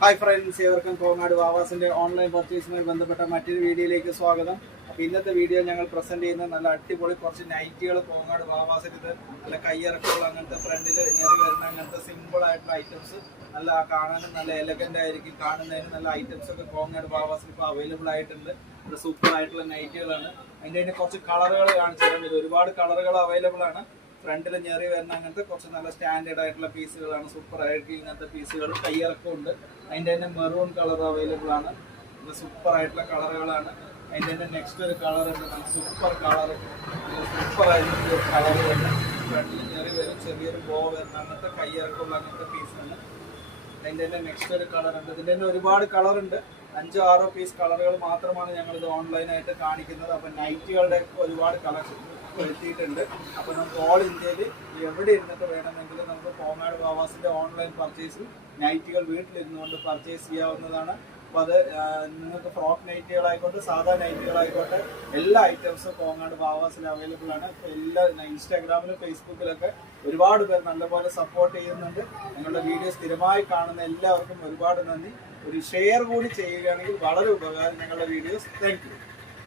Hi friends, ഏവർക്കും Kongad വാവാസിന്റെ online പർച്ചേസുമായി ബന്ധപ്പെട്ട മറ്റൊരു വീഡിയോയിലേക്ക് സ്വാഗതം. അപ്പോൾ ഇന്നത്തെ വീഡിയോ ഞങ്ങൾ പ്രസന്റ് ചെയ്യുന്ന നല്ല അടിപൊളി കുറച്ച് നൈറ്റികൾ കോങ്ങാട് വാവാസിൽ. ഇത് നല്ല കയ്യിറക്കമുള്ള അങ്ങനത്തെ ഫ്രണ്ടിൽ ഞെറി വരുന്ന അങ്ങനത്തെ സിമ്പിൾ ആയിട്ടുള്ള ഐറ്റംസ്, നല്ല കാണാനും നല്ല എലഗന്റ് ആയിരിക്കും, കാണുന്നതിന് നല്ല ഐറ്റംസ് ഒക്കെ കോങ്ങാട് വാവാസിൽ ഇപ്പോൾ അവൈലബിൾ ആയിട്ടുണ്ട്. ഇത് സൂപ്പർ ആയിട്ടുള്ള നൈറ്റികളാണ്. അതിൻ്റെ കുറച്ച് കളറുകൾ കാണിച്ചു തരാം. ഇത് ഒരുപാട് കളറുകൾ അവൈലബിൾ ആണ്. ഫ്രണ്ടിൽ ഞെറി വരുന്ന അങ്ങനത്തെ കുറച്ച് നല്ല സ്റ്റാൻഡേർഡ് ആയിട്ടുള്ള പീസുകളാണ്. സൂപ്പർ ആയിട്ട് ഇങ്ങനത്തെ പീസുകൾ കയ്യിറക്കം ഉണ്ട്. അതിൻ്റെ തന്നെ മെറൂൺ കളർ അവൈലബിൾ ആണ്. ഇത് സൂപ്പർ ആയിട്ടുള്ള കളറുകളാണ്. അതിൻ്റെ തന്നെ നെക്സ്റ്റ് ഒരു കളർ ഉണ്ട്, സൂപ്പർ കളർ, സൂപ്പർ ആയിട്ടുള്ള ഒരു കളർ തന്നെ. ഫ്രണ്ടിൽ ഞെറി വരും, ചെറിയൊരു ബോ വരുന്ന അങ്ങനത്തെ കയ്യിറക്കമുള്ള അങ്ങനത്തെ പീസാണ്. അതിൻ്റെ തന്നെ നെക്സ്റ്റ് ഒരു കളർ ഉണ്ട്. ഇതിൻ്റെ തന്നെ ഒരുപാട് കളറുണ്ട്. 5-6 പീസ് കളറുകൾ മാത്രമാണ് ഞങ്ങളിത് ഓൺലൈനായിട്ട് കാണിക്കുന്നത്. അപ്പം നൈറ്റികളുടെ ഒരുപാട് കളക്ഷൻ വരുത്തിയിട്ടുണ്ട്. അപ്പോൾ നമുക്ക് ഓൾ ഇന്ത്യയിൽ എവിടെ ഇരുന്നിട്ട് വേണമെങ്കിലും നമുക്ക് കോങ്ങാട് വാവാസിൻ്റെ ഓൺലൈൻ പർച്ചേസിൽ നൈറ്റികൾ വീട്ടിലിരുന്നുകൊണ്ട് പർച്ചേസ് ചെയ്യാവുന്നതാണ്. അപ്പോൾ അത് നിങ്ങൾക്ക് ഫ്രോക്ക് നൈറ്റികളായിക്കോട്ടെ, സാധാ നൈറ്റികളായിക്കോട്ടെ, എല്ലാ ഐറ്റംസും കോങ്ങാട് വാവാസിൽ അവൈലബിൾ ആണ്. ഇപ്പോൾ എല്ലാ ഇൻസ്റ്റാഗ്രാമിലും ഫേസ്ബുക്കിലൊക്കെ ഒരുപാട് പേർ നല്ലപോലെ സപ്പോർട്ട് ചെയ്യുന്നുണ്ട്. നിങ്ങളുടെ വീഡിയോ സ്ഥിരമായി കാണുന്ന എല്ലാവർക്കും ഒരുപാട് നന്ദി. ഒരു ഷെയർ കൂടി ചെയ്യുകയാണെങ്കിൽ വളരെ ഉപകാരം ഞങ്ങളുടെ വീഡിയോസ്. Thank you.